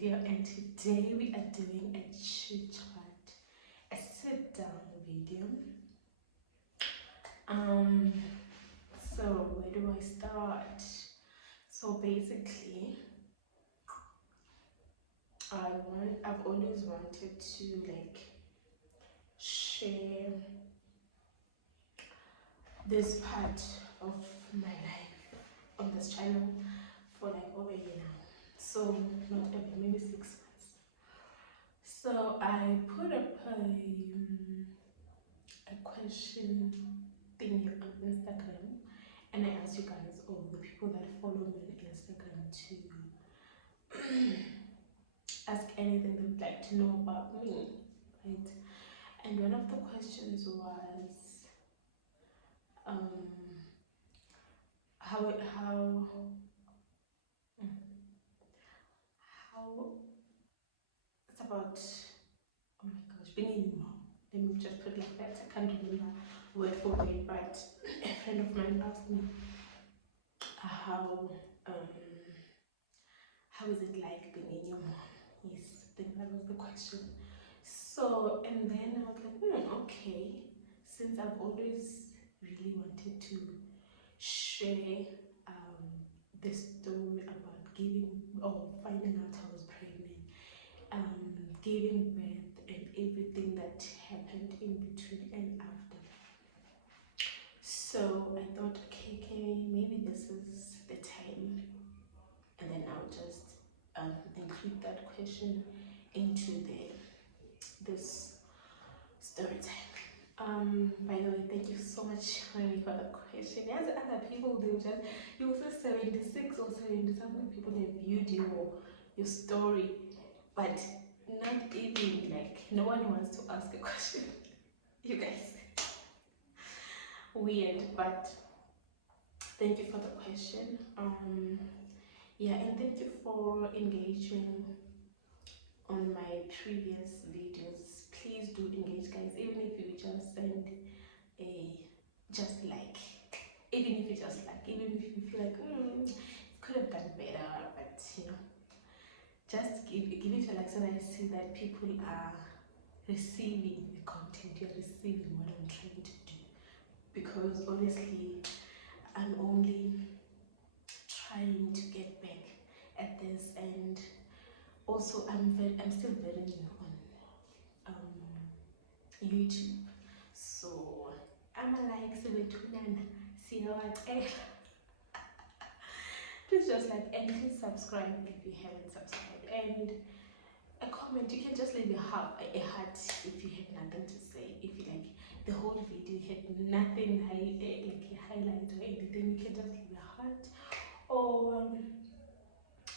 video, and today we are doing a chit chat, a sit down video. So where do I start? So basically, I've always wanted to share this part of my life on this channel for over a year now. So not over, maybe 6 months. So I put up a question thingy on Instagram, and I asked you guys, or the people that follow me on Instagram, to ask anything they would like to know about me, right? And one of the questions was how it's about, oh my gosh, being a mom. Let me just put it like that. I can't remember word for word, but a friend of mine asked me how is it like being a new mom? Yes, I think that was the question. So, and then I was like, okay, since I've always really wanted to share the story about giving or finding out I was pregnant, giving birth, and everything that happened in between and after. So I thought, okay, maybe this is the time, and then I'll just include that question into this story time. By the way, thank you so much, Honey, for the question. As other people, you will say 76 or 70 something people have viewed your story, but not even no one wants to ask a question. You guys, weird, but thank you for the question. Yeah, and thank you for engaging on my previous videos. Please do engage, guys, even if you just send a even if you just even if you feel like it could have done better, but just give it a like, so that I see that people are receiving the content, you're receiving what I'm trying to do. Because honestly, I'm only trying to get back at this, and also I'm still very new on YouTube. So I'm see how I please just and please subscribe if you haven't subscribed, and a comment. You can just leave a heart if you had nothing to say. If you the whole video had nothing highlight or anything, you can just leave a heart, or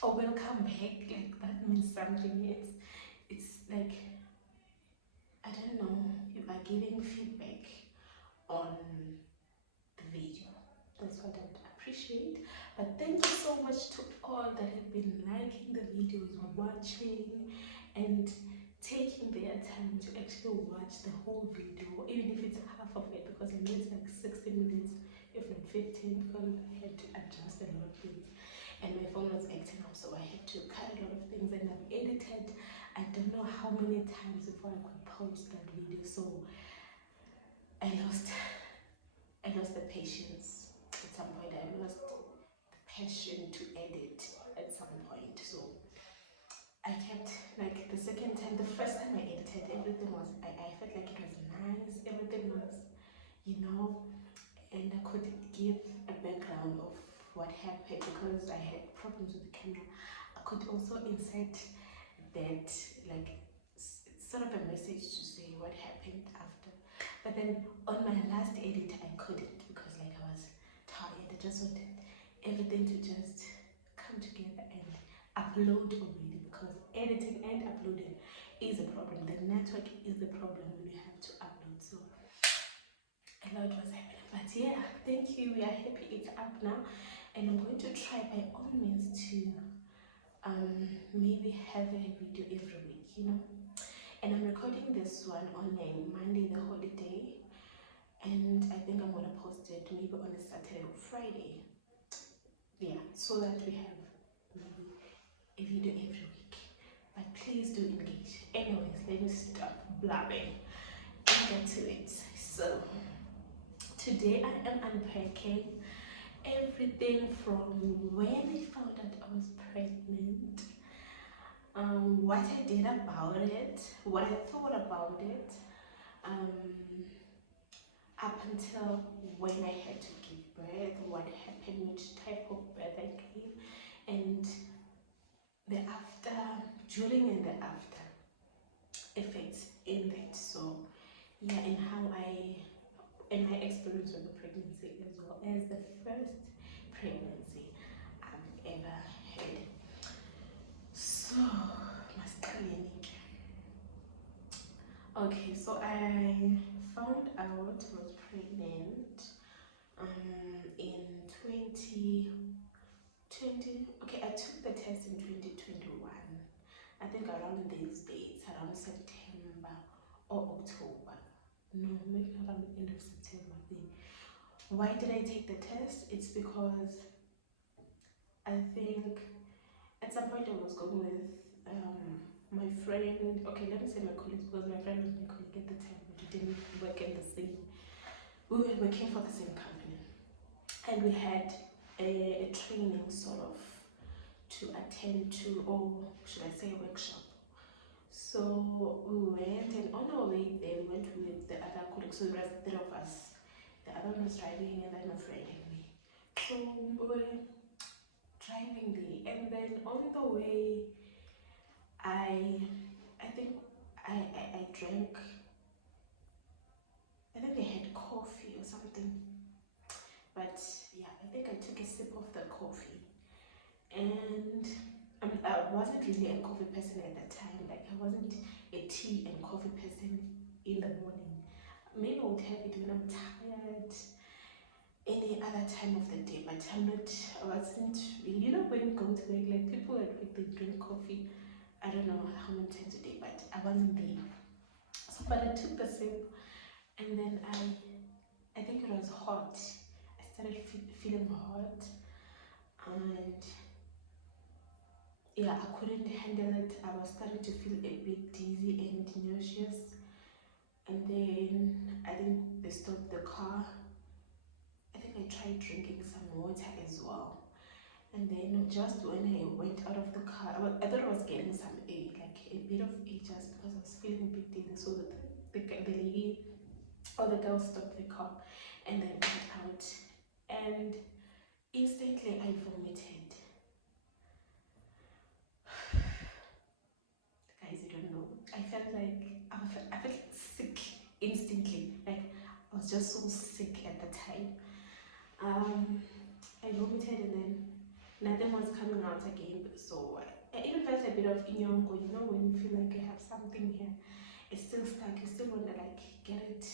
welcome back. That means something. It's I don't know, you are giving feedback on the video. That's what I'd appreciate. But thank you so much to all that have been liking the videos, watching, and taking their time to actually watch the whole video, even if it's half of it, because I know it's 60 minutes, if not 15, because I had to adjust a lot of things. And my phone was acting up, so I had to cut a lot of things, and I've edited I don't know how many times before I could post that video. So I lost the patience at some point. I lost the passion to edit at some point. So I kept the second time, the first time I edited, everything was I felt like it was nice, everything was and I could give a background of what happened, because I had problems with the camera. I could also insert that sort of a message to say what happened after. But then on my last edit I couldn't, because I was tired. I just wanted everything to just come together and upload already, because editing and uploading is a problem. The network is the problem when you have to upload. So a lot was happening, but yeah, thank you. We are happy it's up now, and I'm going to try by all means to maybe have a video every week, and I'm recording this one on a Monday, the holiday, and I think I'm gonna post it maybe on a Saturday or Friday, yeah, so that we have maybe a video every week. but please do engage. Anyways, let me stop blabbing and get to it. So today I am unpacking everything from when I found out I was pregnant, what I did about it, what I thought about it, um, up until when I had to give birth, what happened, which type of birth I gave, and the after, during and the after effects in that. So yeah, and how I, and my experience with the pregnancy as well as the first pregnancy I've ever had. So, masculinity. Okay, so I found out I was pregnant in 2020. Okay, I took the test in 2021. I think around these dates, around September or October. No, maybe around the end of September. Why did I take the test? It's because I think at some point I was going with my friend. Okay, let me say my colleagues because my friend was my colleague at the time, but we didn't work in the same. We were working for the same company, and we had a training sort of to attend to, or should I say a workshop. So we went, and on our way there, we went with the other colleagues. So there was three of us. The other one was driving, and then my friend and me. So we were driving there, and then on the way, I think I drank. I think they had coffee or something. But yeah, I think I took a sip of the coffee, and I wasn't really a coffee person at that time. Like I wasn't a tea and coffee person in the morning. Maybe I would have it when I'm tired, any other time of the day. But I wasn't really. You know, when you go to work, like people at work they drink coffee. I don't know how many times a day, but I wasn't there. So, but I took the sip, and then I think it was hot. I started feeling hot, and yeah, I couldn't handle it. I was starting to feel a bit dizzy and nauseous, and then I think they stopped the car. I think I tried drinking some water as well, and then just when I went out of the car, I thought I was getting some air, like a bit of air, just because I was feeling a bit dizzy. So the lady or the girl stopped the car, and then went out, and instantly I vomited. Guys, you don't know. I felt sick instantly. Like I was just so sick at the time. I vomited, and then nothing was coming out again. So I even felt a bit of inyongo. You know when you feel like you have something here, it's still stuck. You still want to like get it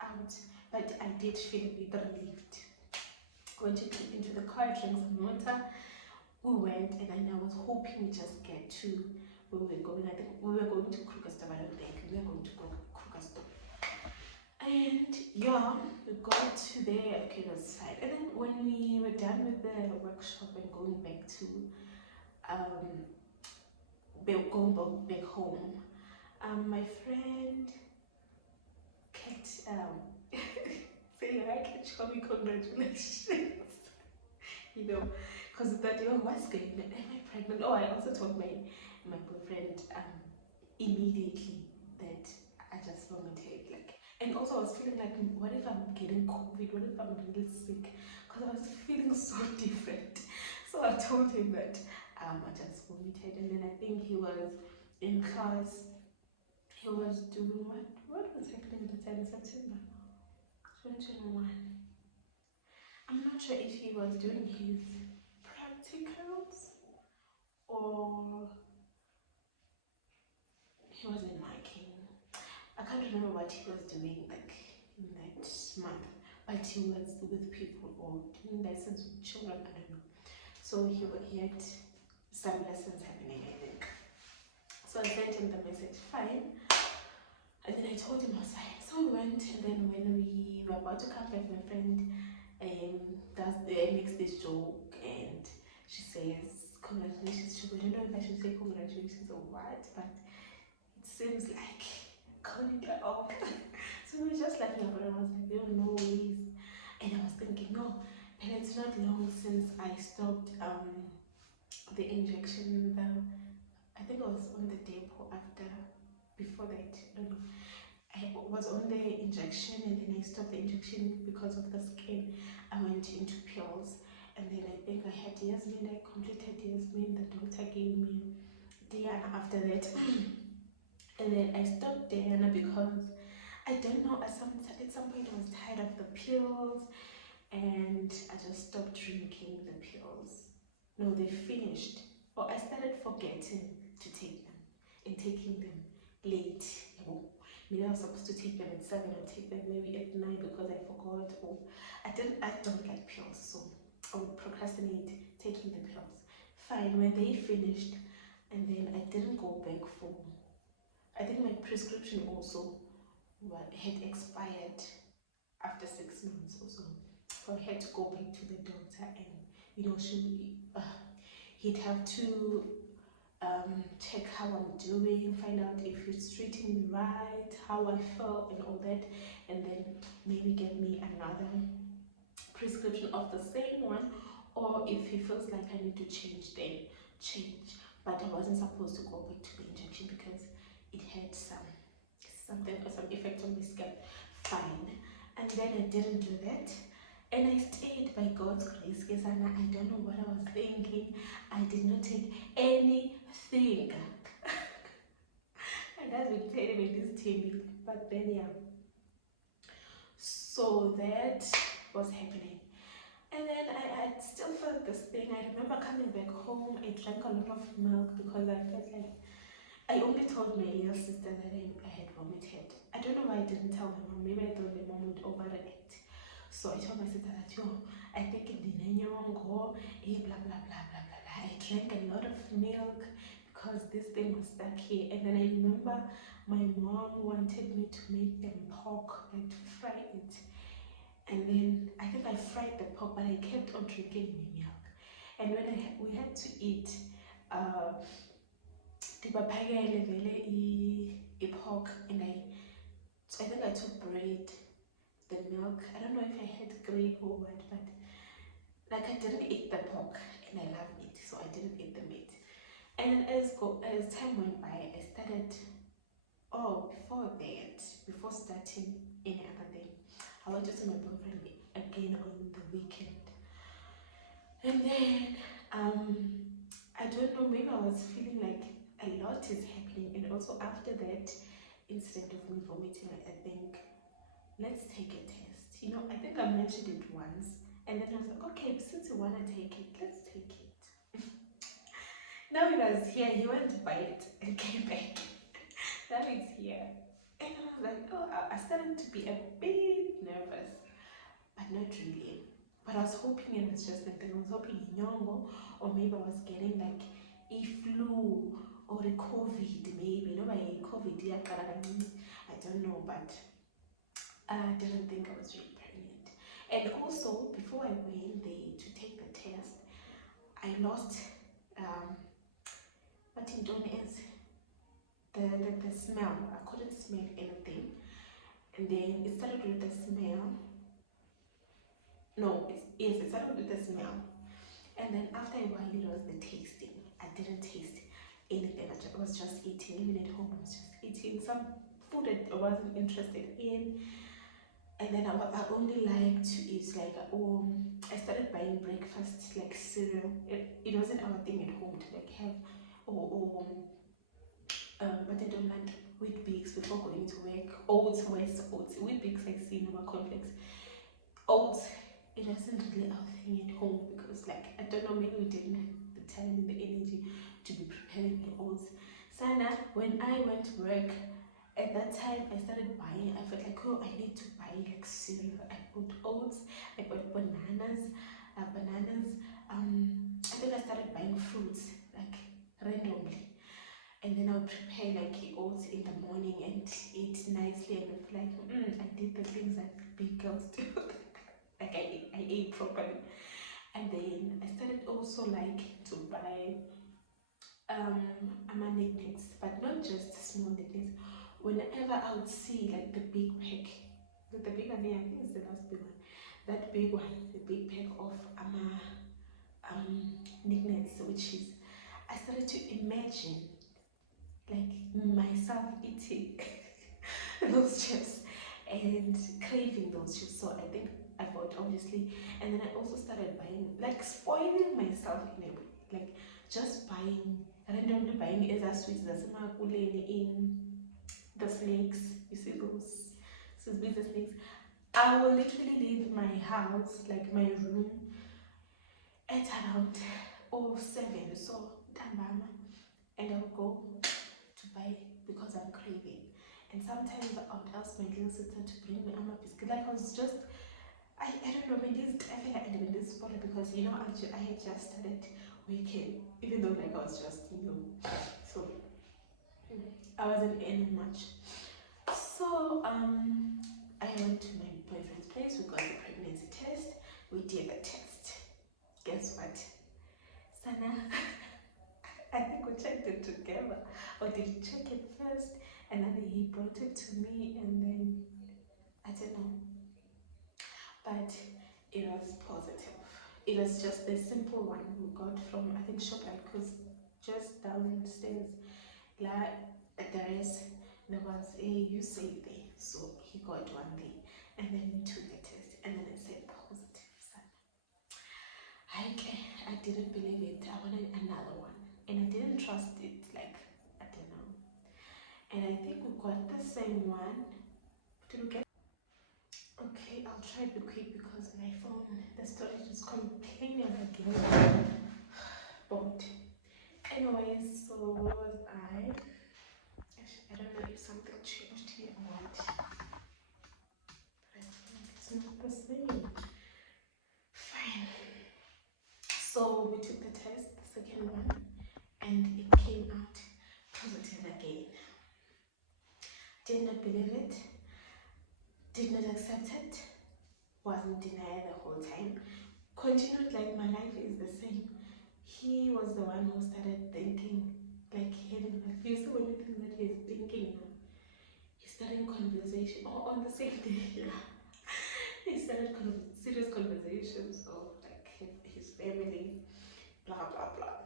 out. But I did feel a bit relieved. Went into the car, drank some water. We went, and then I was hoping we just get to where we were going. I think we were going to Krugersdorp. I don't think we were going to go Krugersdorp. And yeah, we got to there. Okay, it was fine. And then when we were done with the workshop and going back to going back home, my friend kept saying, "I can show me congratulations." You know, because that day, oh, what's going on? Am I pregnant? Oh, I also told my boyfriend immediately that I just vomited, like, and also I was feeling like, what if I'm getting COVID? What if I'm really sick? Because I was feeling so different. So I told him that I just vomited, and then I think he was in class. He was doing what? What was happening at the time in September 2021? I'm not sure if he was doing his practicals or he was in marking. I can't remember what he was doing like in that month, but he was with people or doing lessons with children. I don't know. So he had some lessons happening, I think. So I sent him the message, fine. And then I told him I was fine. So we went, and then when we were about to come back, my friend makes this joke, and she says, congratulations to me. I don't know if I should say congratulations or what, but it seems like calling it off. So we were just laughing about it. I was like, oh no ways. And I was thinking, no, and it's not long since I stopped the injection. I think I was on the depot after, before that. I don't know. I was on the injection and then I stopped the injection because of the skin. I went into pills and then I think I had Yasmin. I completed Yasmin. The doctor gave me Diana after that. And then I stopped Diana because I don't know, at some point I was tired of the pills and I just stopped drinking the pills. No, they finished. Or I started forgetting to take them and taking them late. Maybe I was supposed to take them at 7 or take them maybe at 9 because I forgot. Or I don't like pills, so I would procrastinate taking the pills. Fine, when they finished, and then I didn't go back for, I think my prescription also had expired after 6 months or so. So I had to go back to the doctor and, he'd have to check how I'm doing, find out if he's treating me right, how I felt and all that, and then maybe get me another prescription of the same one, or if he feels like I need to change, then change. But I wasn't supposed to go back to the injection because it had some effect on my skin. Fine. And then I didn't do that. And I stayed by God's grace, because I don't know what I was thinking. I did not take anything. And that's been terrible, this TV. But then, yeah. So that was happening. And then I still felt this thing. I remember coming back home, I drank a lot of milk because I felt like, I only told my little sister that I had vomited. I don't know why I didn't tell my mom. Maybe I thought my mom would overreact. So I told my sister that, I think in the Nyongo, blah, blah, blah, blah, blah, blah. I drank a lot of milk because this thing was stuck here. And then I remember my mom wanted me to make them pork and to fry it. And then I think I fried the pork, but I kept on drinking my milk. And when we had to eat, a pork, and I think I took bread, the milk. I don't know if I had grape or what, but like I didn't eat the pork, and I love meat, so I didn't eat the meat. And as time went by, I started. Before starting any other thing, I went to see my boyfriend again on the weekend, and then I don't know, maybe I was feeling like a lot is happening, and also after that incident of me vomiting, I think, let's take a test. I think I mentioned it once, and then I was like, okay, since you want to take it, let's take it. Now it was here, he went to buy it and came back. Now it's here. And I was like, I started to be a bit nervous, but not really. But I was hoping it was just nothing. I was hoping Nyongo, or maybe I was getting like a flu or a COVID, maybe. By COVID, I don't know, but I didn't think I was really pregnant. And also, before I went there to take the test, I lost what in done is the smell. I couldn't smell anything. And then it started with the smell. No, it started with the smell. And then after a while, it was the tasting. I didn't taste anything. I was just eating. Even at home, I was just eating some food that I wasn't interested in. And then I only like to eat like, I started buying breakfast like cereal. It wasn't our thing at home to like have, but I don't like Weet-Bix before going to work. Oats, Weet-Bix I see in our cornflakes. Oats, it wasn't really our thing at home because like, I don't know, maybe we didn't have the time and the energy to be preparing my oats. Sana, when I went to work, at that time I started buying, I felt like, I need to buy like cereal. I bought oats, I bought bananas. I think I started buying fruits like randomly. And then I'll prepare like oats in the morning and eat nicely, and it's like, I did the things that big girls do. Like I ate properly. And then I started also like to buy ama knickknacks, but not just small knickknacks. Whenever I would see like the big pack, the big one, yeah, I think it's the last big one, that big one, the big pack of knickknacks, which is, I started to imagine like myself eating those chips and craving those chips. So I think I bought, obviously, and then I also started buying, like spoiling myself in a way, like just buying, randomly buying as sweets that's in the snakes. You see those, so the snakes. I will literally leave my house, like my room, at around 07, so Tambama, and I will go to buy because I'm craving. And sometimes I would ask my little sister to bring me ama biscuit. Like I was just, I don't know, maybe it's, I feel like I didn't spoil it because I had just started working, even though like I was just so I wasn't earning much. So I went to my boyfriend's place. We got the pregnancy test. We did the test. Guess what? Sana, I think we checked it together. Or did you check it first? And then he brought it to me, and then I don't know. But it was positive. It was just the simple one we got from, I think, Shoprite, because just downstairs, like there was a you save there, so he got one there, and then we took the test, and then it said positive. So I didn't believe it. I wanted another one, and I didn't trust it. Like I don't know, and I think we got the same one. Did we get? Okay, I'll try to be quick because my phone, the storage is complaining again. But anyways, so where was I? Actually, I don't know if something changed here or what. But I think it's not the same. Fine. So we took the test, the second one, and it came out positive again. Did not believe it, did not accept it, wasn't denied the whole time. Continued like my life is the same. He was the one who started thinking, like having, like, you see when you think that he's thinking now, he started conversation, or on the same day, he started serious conversations of like his family, blah blah blah.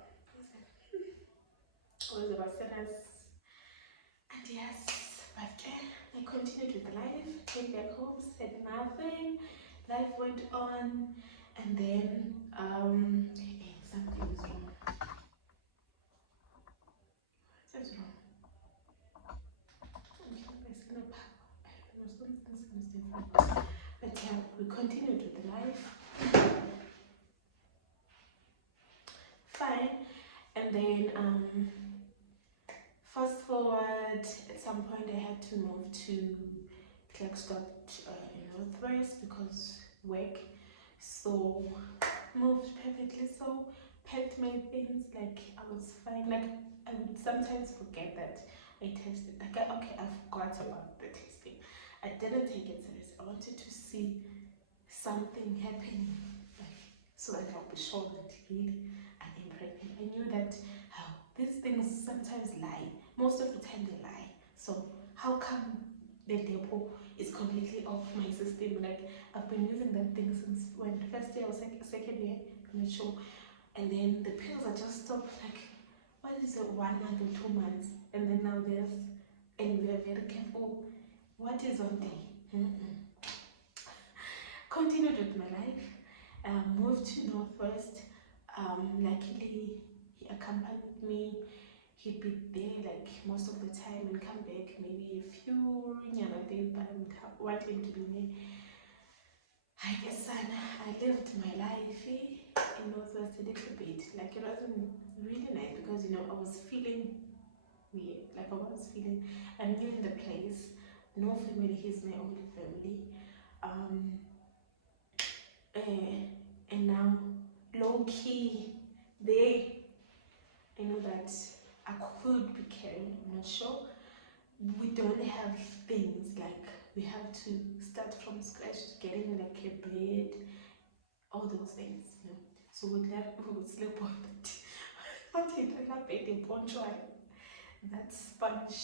I was about sinners, and yes, but I continued with life, came back home, said nothing, life went on, and then something is wrong. What's wrong? But yeah, we continued with life. Fine. And then fast forward, at some point I had to move to Klerksdorp in Northwest because work. So moved perfectly, so packed my things, like I was fine. Like I would sometimes forget that I tested. Like okay, I forgot about the testing. I didn't take it serious. I wanted to see something happening, like so that I'll be sure that really I'm pregnant. I knew that these things sometimes lie. Most of the time they lie. So how come the depot is completely off my system? Like I've been using that thing since when first year or second year, I'm not sure. And then the pills are just stopped. Like what is it, 1 month or 2 months? And then now there's, and we are very careful. What is on day? Continued with my life. Moved to Northwest. Luckily, he accompanied me. He'd be there like most of the time and come back maybe a few days, but I would want him to be there. I guess I lived my life in Northwest a little bit. Like it wasn't really nice because I was feeling weird. Like I was feeling, I'm new in the place, no family. He's my only family. And now low key, I know that I could be carrying. I'm not sure. We don't have things like we have to start from scratch, getting like a bed, all those things. So we would sleep on it. That sponge,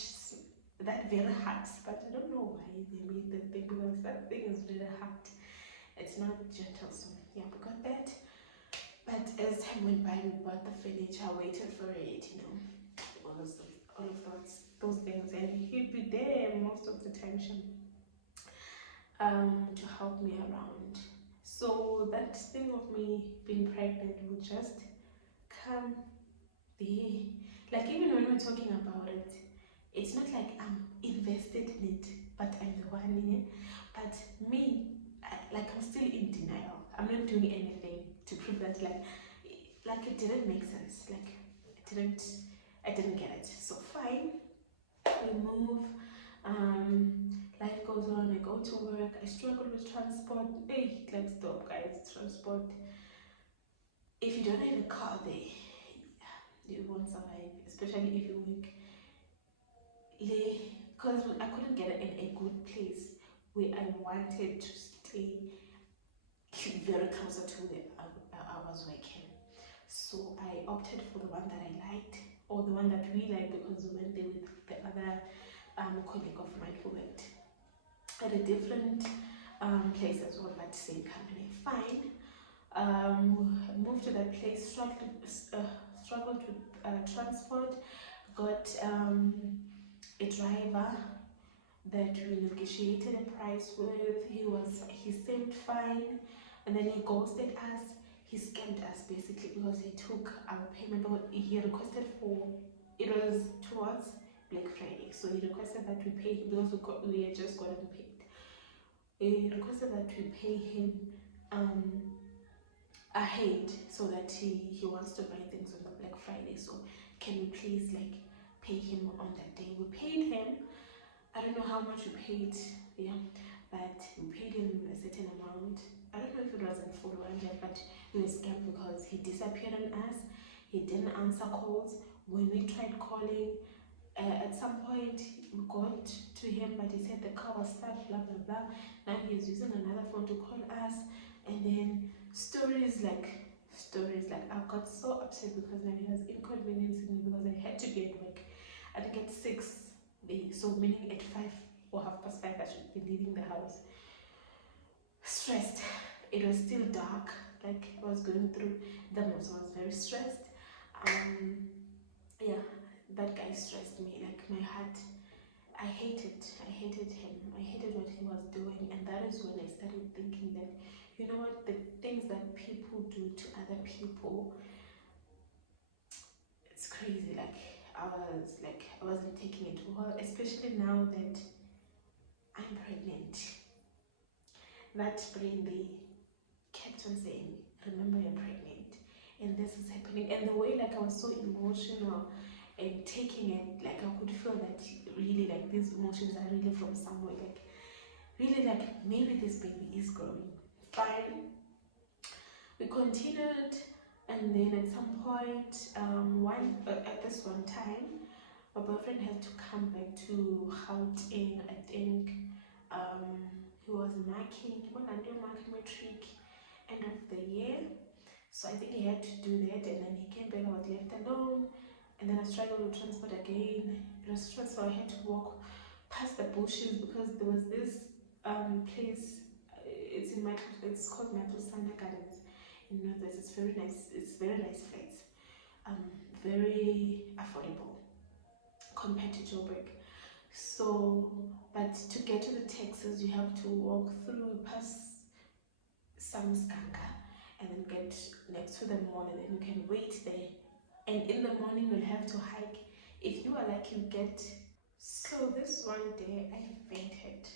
that very hard sponge. I don't know why they made that thing, because that thing is very hard. It's not gentle, so yeah, we got that. But as time went by, we bought the furniture, waited for it, all of those things, and he'd be there most of the time, to help me around. So that thing of me being pregnant would just come the like, even when we're talking about it, it's not like I'm invested in it, but I'm the one in it. But me, I'm still in denial. I'm not doing anything to prove that like it didn't make sense. I didn't get it. So fine, we move. Life goes on. I go to work. I struggle with transport. Hey, let's stop, guys. Transport. If you don't have a car there, you won't survive, especially if you work. Because I couldn't get in a good place where I wanted to stay very closer to where I was working. So I opted for the one that I liked, or the one that we liked, because we went there with the other colleague of mine who worked at a different place as well, but same company. Fine. Moved to that place, struggled with transport, got a driver that we negotiated a price with. He seemed fine, and then he ghosted us. He scammed us basically, because he took our payment. But he requested for, it was towards Black Friday, so he requested that we pay him, because we had just gotten paid. He requested that we pay him ahead, so that he wants to buy things on the Black Friday. So can we please pay him on that day? We paid him. I don't know how much we paid, yeah, but we paid him a certain amount. I don't know if it was in full or under, but we were scammed because he disappeared on us. He didn't answer calls when we tried calling. At some point, we got to him, but he said the car was stuck, blah blah blah. Now he's using another phone to call us, and then stories like I got so upset because now he was inconveniencing me, because I had to be at work. I think at 6. So meaning at 5 or 5:30 I should be leaving the house. Stressed. It was still dark. I was going through them, so I was very stressed. Yeah, that guy stressed me. My heart. I hated him. I hated what he was doing, and that is when I started thinking that, you know what, the things that people do to other people, it's crazy. I wasn't taking it well, especially now that I'm pregnant. That brain, they kept on saying, remember you're pregnant, and this is happening. And the way I was so emotional and taking it, I could feel that really these emotions are really from somewhere. Really maybe this baby is growing. Fine. We continued, and then at some point, at this one time, my boyfriend had to come back to Gauteng. I think he was marking matric end of the year, so I think he had to do that, and then he came back. I was left alone, and then I struggled with transport again. It was stressful. I had to walk past the bushes, because there was this place. It's called Matusana Gardens in Northwest. It's very nice. It's very nice place. Very affordable compared to Joburg. So, but to get to the Texas, you have to walk through past some skanga, and then get next to the mall, and then you can wait there. And in the morning, you'll have to hike. If you are lucky, you get. So this one day, I fainted.